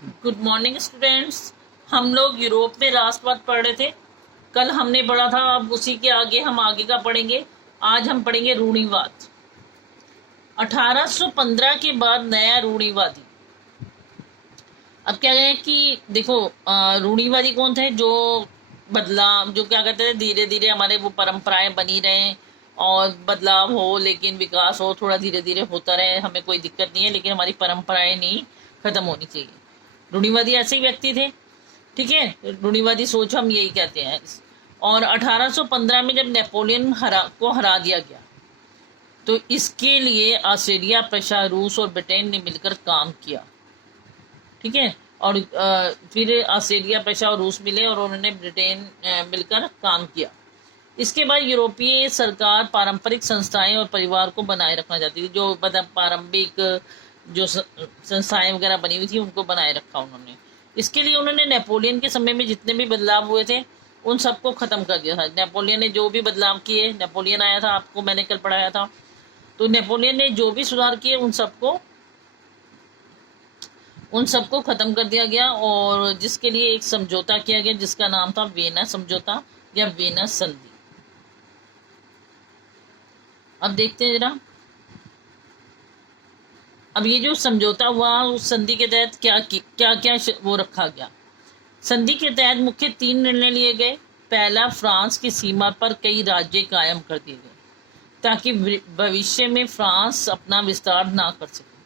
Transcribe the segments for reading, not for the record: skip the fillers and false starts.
Good morning students. हम लोग Europe में राष्ट्रवाद पढ़ रहे थे। कल हमने पढ़ा था, अब उसी के आगे हम आगे का पढ़ेंगे। आज हम पढ़ेंगे रूढ़िवाद। 1815 के बाद नया रूढ़िवादी। अब क्या है कि देखो, रूढ़िवादी कौन थे? जो बदलाव, जो क्या कहते थे, धीरे धीरे हमारे वो परंपराएं बनी रहे और बदलाव हो, लेकिन विकास हो, थोड़ा धीरे धीरे होता रहे, हमें कोई दिक्कत नहीं है, लेकिन हमारी परंपराएं नहीं खत्म होनी चाहिए। रूढ़िवादी ऐसे ही व्यक्ति थे। ठीक है, रूढ़िवादी सोच हम यही कहते हैं। और 1815 में जब नेपोलियन हरा दिया गया, तो इसके लिए ऑस्ट्रेलिया, प्रशा, रूस और ब्रिटेन ने मिलकर काम किया। ठीक है, और फिर ऑस्ट्रेलिया, प्रशा और रूस मिले और उन्होंने ब्रिटेन मिलकर काम किया। इसके बाद यूरोपीय सरकार पारंपरिक संस्थाएं और परिवार को बनाए रखना चाहती थी। जो मतलब पारंपरिक जो संस्थाएं वगैरह बनी हुई थी, उनको बनाए रखा उन्होंने। इसके लिए उन्होंने नेपोलियन के समय में जितने भी बदलाव हुए थे, उन सबको खत्म कर दिया था। नेपोलियन ने जो भी बदलाव किए, नेपोलियन आया था, आपको मैंने कल पढ़ाया था, तो नेपोलियन ने जो भी सुधार किए उन सबको खत्म कर दिया गया। और जिसके लिए एक समझौता किया गया, जिसका नाम था वेना समझौता या वेना संधि। अब देखते हैं जरा, अब ये जो समझौता हुआ, उस संधि के तहत क्या क्या क्या वो रखा गया। संधि के तहत मुख्य 3 निर्णय लिए गए। पहला, फ्रांस की सीमा पर कई राज्य कायम कर दिए गए, ताकि भविष्य में फ्रांस अपना विस्तार ना कर सके।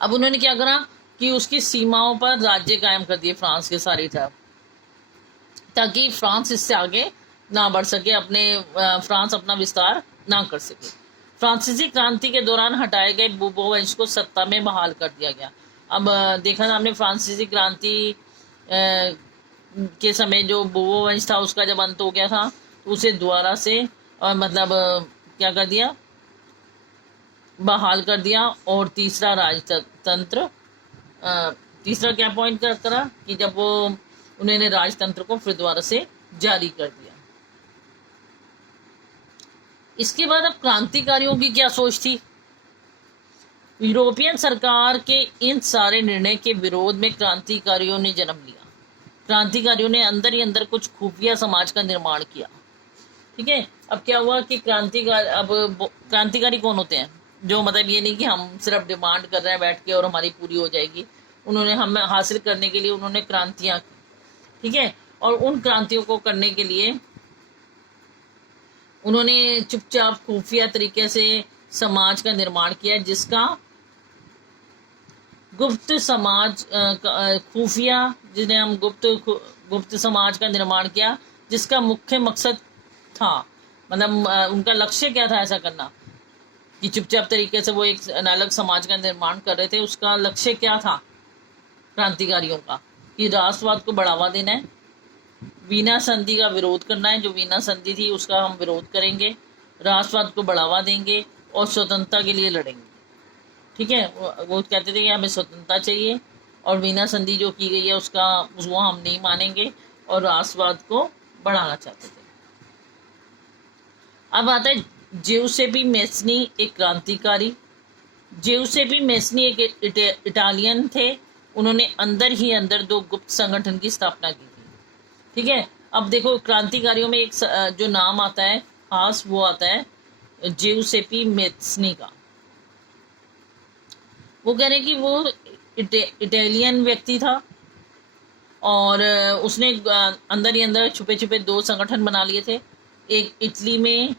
अब उन्होंने क्या करा कि उसकी सीमाओं पर राज्य कायम कर दिए फ्रांस के सारी तरफ, ताकि फ्रांस इससे आगे ना बढ़ सके, फ्रांस अपना विस्तार ना कर सके। फ्रांसीसी क्रांति के दौरान हटाए गए बूबो वंश को सत्ता में बहाल कर दिया गया। अब देखा ना हमने, फ्रांसीसी क्रांति के समय जो बूबो वंश था, उसका जब अंत हो गया था, तो उसे दोबारा से क्या कर दिया, बहाल कर दिया। और तीसरा, राजतंत्र। तीसरा क्या पॉइंट करा कि जब वो उन्होंने राजतंत्र को फिर दोबारा से जारी कर दिया। इसके बाद अब क्रांतिकारियों की क्या सोच थी। यूरोपियन सरकार के इन सारे निर्णय के विरोध में क्रांतिकारियों ने जन्म लिया। क्रांतिकारियों ने अंदर ही अंदर कुछ खुफिया समाज का निर्माण किया। ठीक है, अब क्या हुआ कि क्रांतिकारी कौन होते हैं? जो मतलब ये नहीं कि हम सिर्फ डिमांड कर रहे हैं बैठ के और हमारी पूरी हो जाएगी। उन्होंने हमें हासिल करने के लिए उन्होंने क्रांतियां की। ठीक है, और उन क्रांतियों को करने के लिए उन्होंने चुपचाप खुफिया तरीके से समाज का निर्माण किया, जिसका गुप्त समाज खुफिया, जिन्हें हम गुप्त समाज का निर्माण किया, जिसका मुख्य मकसद था, मतलब उनका लक्ष्य क्या था ऐसा करना, कि चुपचाप तरीके से वो एक अलग समाज का निर्माण कर रहे थे। उसका लक्ष्य क्या था क्रांतिकारियों का? कि राष्ट्रवाद को बढ़ावा देना है, वीना संधि का विरोध करना है। जो वीना संधि थी उसका हम विरोध करेंगे, राष्ट्रवाद को बढ़ावा देंगे और स्वतंत्रता के लिए लड़ेंगे। ठीक है, वो कहते थे कि हमें स्वतंत्रता चाहिए, और वीना संधि जो की गई है वो हम नहीं मानेंगे, और राष्ट्रवाद को बढ़ाना चाहते थे। अब आता है जिउसेपी मैस्नी, एक क्रांतिकारी। जिउसेपी मैस्नी एक इटालियन थे। उन्होंने अंदर ही अंदर 2 गुप्त संगठन की स्थापना की थी। ठीक है, अब देखो क्रांतिकारियों में एक जो नाम आता है खास, वो आता है जिउसेपी मैस्नी का। वो कह रहे हैं कि वो इटालियन व्यक्ति था, और उसने अंदर ही अंदर छुपे छुपे 2 संगठन बना लिए थे। एक इटली में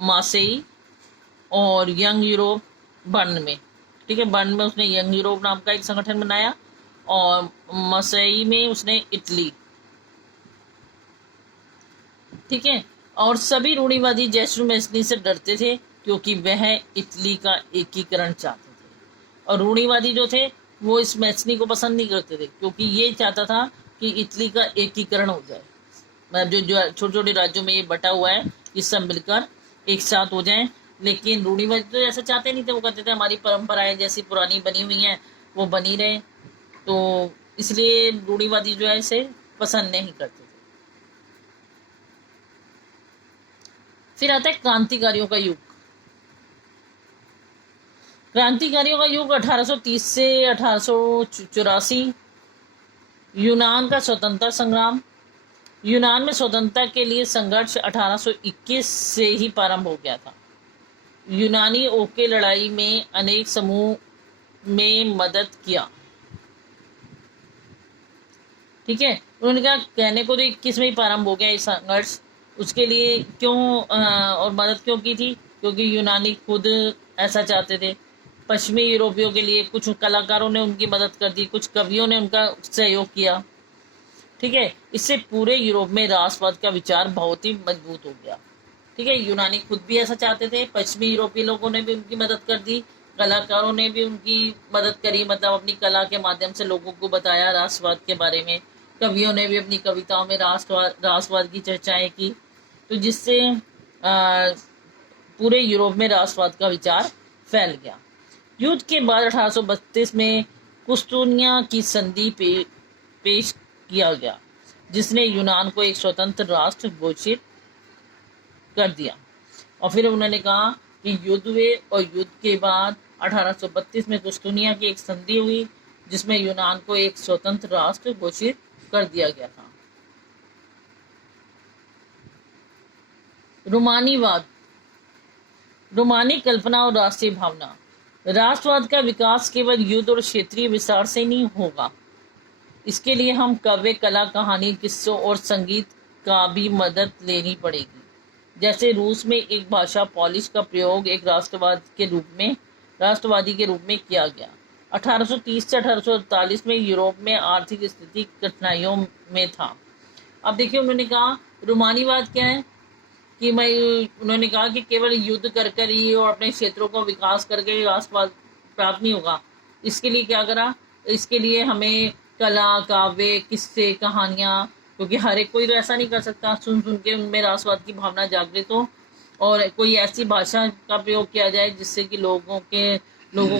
मासेई, और यंग यूरोप बर्न में। ठीक है, बर्न में उसने यंग यूरोप नाम का एक संगठन बनाया, और मसई में उसने इटली। ठीक है, और सभी रूढ़िवादी जैसू मैस्नी से डरते थे, क्योंकि वह इटली का एकीकरण चाहते थे। और रूढ़िवादी जो थे वो इस मैस्नी को पसंद नहीं करते थे, क्योंकि ये चाहता था कि इटली का एकीकरण हो जाए। मतलब जो छोटे छोटे राज्यों में ये बटा हुआ है, ये सब मिलकर एक साथ हो जाए। लेकिन रूढ़िवादी तो ऐसा चाहते नहीं थे। वो कहते थे हमारी परंपराएं जैसी पुरानी बनी हुई हैं वो बनी रहे। तो इसलिए रूढ़िवादी जो है इसे पसंद नहीं करते थे। फिर आता है क्रांतिकारियों का युग। क्रांतिकारियों का युग 1830 से 1884। यूनान का स्वतंत्रता संग्राम। यूनान में स्वतंत्रता के लिए संघर्ष 1821 से ही प्रारंभ हो गया था। यूनानी ओके लड़ाई में अनेक समूह में मदद किया। ठीक है, उन्होंने कहा कहने को तो 21 में ही प्रारंभ हो गया ये संघर्ष। उसके लिए क्यों और मदद क्यों की थी? क्योंकि यूनानी खुद ऐसा चाहते थे। पश्चिमी यूरोपियों के लिए कुछ कलाकारों ने उनकी मदद कर दी, कुछ कवियों ने उनका सहयोग किया। ठीक है, इससे पूरे यूरोप में राष्ट्रवाद का विचार बहुत ही मजबूत हो गया। ठीक है, यूनानी खुद भी ऐसा चाहते थे, पश्चिमी यूरोपीय लोगों ने भी उनकी मदद कर दी, कलाकारों ने भी उनकी मदद करी, मतलब अपनी कला के माध्यम से लोगों को बताया राष्ट्रवाद के बारे में। कवियों ने भी अपनी कविताओं में राष्ट्रवाद की चर्चाएं की, तो जिससे पूरे यूरोप में राष्ट्रवाद का विचार फैल गया। युद्ध के बाद 1832 में कुस्तुनिया की संधि पेश किया गया, जिसने यूनान को एक स्वतंत्र राष्ट्र घोषित कर दिया। और फिर उन्होंने कहा कि युद्ध हुए और युद्ध के बाद 1832 में कुस्तुनिया की एक संधि हुई, जिसमें यूनान को एक स्वतंत्र राष्ट्र घोषित कर दिया गया था। रोमानीवाद, रोमानी कल्पना और राष्ट्रीय भावना। राष्ट्रवाद का विकास केवल युद्ध और क्षेत्रीय विस्तार से नहीं होगा। इसके लिए हम काव्य, कला, कहानी, किस्सों और संगीत का भी मदद लेनी पड़ेगी। जैसे रूस में एक भाषा पॉलिश का प्रयोग एक राष्ट्रवादी के रूप में किया गया। 1830 से 1848 में यूरोप में आर्थिक स्थिति कठिनाइयों में था। अब देखिए, उन्होंने कहा रोमानीवाद क्या है कि उन्होंने कहा कि केवल युद्ध कर ही और अपने क्षेत्रों का विकास करके राष्ट्रवाद प्राप्त नहीं होगा। इसके लिए क्या करा? इसके लिए हमें कला, काव्य, किस्से, कहानियाँ, क्योंकि हर एक कोई तो ऐसा नहीं कर सकता सुन के उनमें राष्ट्रवाद की भावना जागृत हो, और कोई ऐसी भाषा का प्रयोग किया जाए जिससे कि लोगों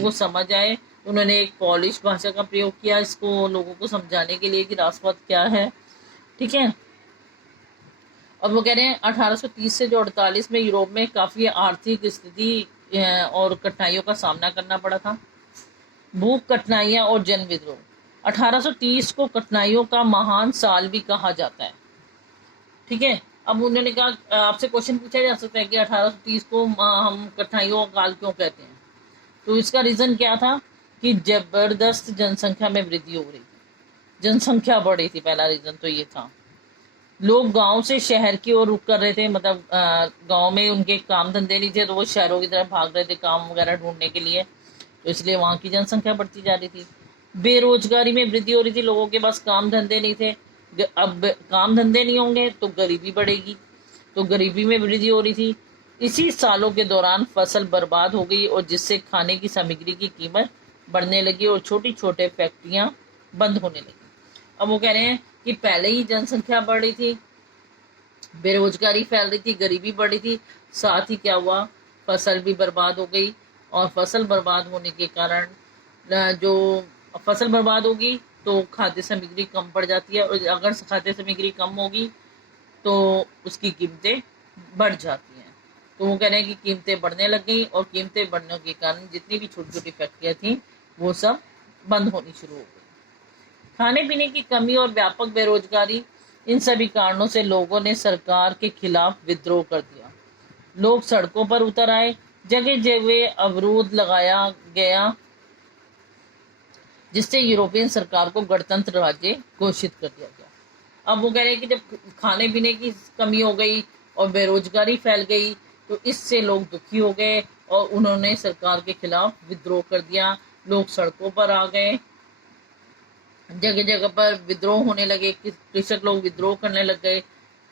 को समझ आए। उन्होंने एक पॉलिश भाषा का प्रयोग किया इसको लोगों को समझाने के लिए कि राष्ट्रवाद क्या है। ठीक है, अब वो कह रहे हैं 1830 से जो 48 में यूरोप में काफ़ी आर्थिक स्थिति और कठिनाइयों का सामना करना पड़ा था। भूख, कठिनाइयाँ और जन विद्रोह। 1830 को कठिनाइयों का महान साल भी कहा जाता है। ठीक है, अब उन्होंने कहा, आपसे क्वेश्चन पूछा जा सकता है कि 1830 को हम कठिनाइयों का काल क्यों कहते हैं? तो इसका रीज़न क्या था कि जबरदस्त जनसंख्या में वृद्धि हो रही थी, जनसंख्या बढ़ रही थी। पहला रीज़न तो ये था। लोग गांव से शहर की ओर रुख कर रहे थे, मतलब गांव में उनके काम धंधे नहीं थे, तो वो शहरों की तरफ भाग रहे थे काम वगैरह ढूंढने के लिए, तो इसलिए वहाँ की जनसंख्या बढ़ती जा रही थी। बेरोजगारी में वृद्धि हो रही थी, लोगों के पास काम धंधे नहीं थे। अब काम धंधे नहीं होंगे तो गरीबी बढ़ेगी, तो गरीबी में वृद्धि हो रही थी। इसी सालों के दौरान फसल बर्बाद हो गई, और जिससे खाने की सामग्री की कीमत बढ़ने लगी और छोटी छोटे फैक्ट्रियाँ बंद होने लगी। अब वो कह रहे हैं कि पहले ही जनसंख्या बढ़ रही थी, बेरोजगारी फैल रही थी, गरीबी बढ़ रही थी, साथ ही क्या हुआ, फसल भी बर्बाद हो गई। और फसल बर्बाद होने के कारण जो फसल बर्बाद होगी तो खाद्य सामग्री कम पड़ जाती है, और अगर खाद्य सामग्री कम होगी तो उसकी कीमतें बढ़ जाती हैं। तो वो कह रहे हैं कि कीमतें बढ़ने लग गई, और कीमतें बढ़ने के कारण जितनी भी छोटी छोटी फैक्ट्रियाँ थी वो सब बंद होनी शुरू हो गई। खाने पीने की कमी और व्यापक बेरोजगारी, इन सभी कारणों से लोगों ने सरकार के खिलाफ विद्रोह कर दिया। लोग सड़कों पर उतर आए, जगह जगह अवरोध लगाया गया, जिससे यूरोपियन सरकार को गणतंत्र राज्य घोषित कर दिया गया। अब वो कह रहे हैं कि जब खाने पीने की कमी हो गई और बेरोजगारी फैल गई, तो इससे लोग दुखी हो गए और उन्होंने सरकार के खिलाफ विद्रोह कर दिया। लोग सड़कों पर आ गए, जगह जगह पर विद्रोह होने लगे, कृषक लोग विद्रोह करने लग गए,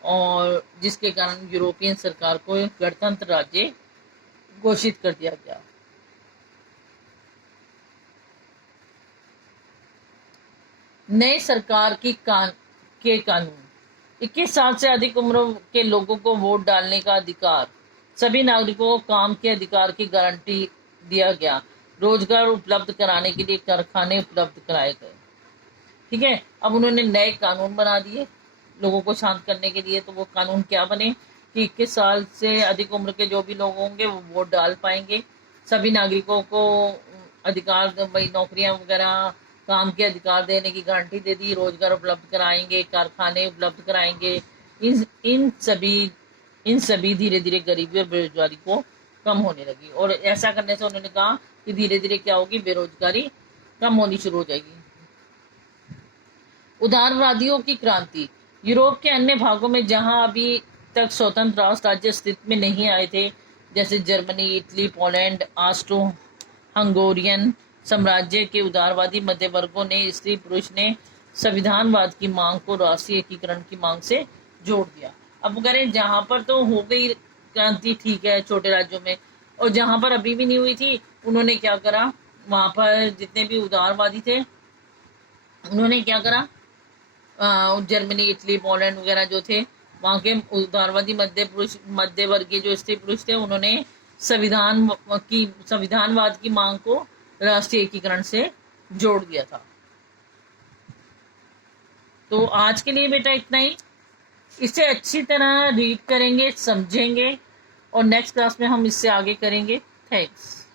और जिसके कारण यूरोपियन सरकार को गणतंत्र राज्य घोषित कर दिया गया। नए सरकार के कानून। 21 साल से अधिक उम्र के लोगों को वोट डालने का अधिकार, सभी नागरिकों को काम के अधिकार की गारंटी दिया गया, रोजगार उपलब्ध कराने के लिए कारखाने उपलब्ध कराए गए। ठीक है, अब उन्होंने नए कानून बना दिए लोगों को शांत करने के लिए। तो वो कानून क्या बने कि 21 साल से अधिक उम्र के जो भी लोग होंगे वो वोट डाल पाएंगे, सभी नागरिकों को अधिकार, भाई नौकरियां वगैरह, काम के अधिकार देने की गारंटी दे दी, रोजगार उपलब्ध कराएंगे, कारखाने उपलब्ध कराएंगे। इन इन सभी धीरे धीरे गरीबी और बेरोजगारी को कम होने लगी। और ऐसा करने से उन्होंने कहा कि धीरे धीरे क्या होगी, बेरोजगारी कम होनी शुरू हो जाएगी। उदारवादियों की क्रांति। यूरोप के अन्य भागों में जहां अभी तक स्वतंत्र राष्ट्र राज्य अस्तित्व में नहीं आए थे, जैसे जर्मनी, इटली, पोलैंड, ऑस्ट्रो हंगोरियन साम्राज्य के उदारवादी मध्य वर्गों ने, स्त्री पुरुष ने संविधानवाद की मांग को राष्ट्रीय एकीकरण की मांग से जोड़ दिया। अब करें जहां पर तो हो गई क्रांति, ठीक है, छोटे राज्यों में, और जहां पर अभी भी नहीं हुई थी, उन्होंने क्या करा, वहां पर जितने भी उदारवादी थे उन्होंने क्या करा, जर्मनी, इटली, पोलैंड वगैरह जो थे, वहां के उदारवादी मध्य वर्गीय जो स्त्री पुरुष थे, उन्होंने संविधानवाद की मांग को राष्ट्रीय एकीकरण से जोड़ दिया था। तो आज के लिए बेटा इतना ही। इसे अच्छी तरह रीड करेंगे, समझेंगे, और नेक्स्ट क्लास में हम इससे आगे करेंगे। थैंक्स।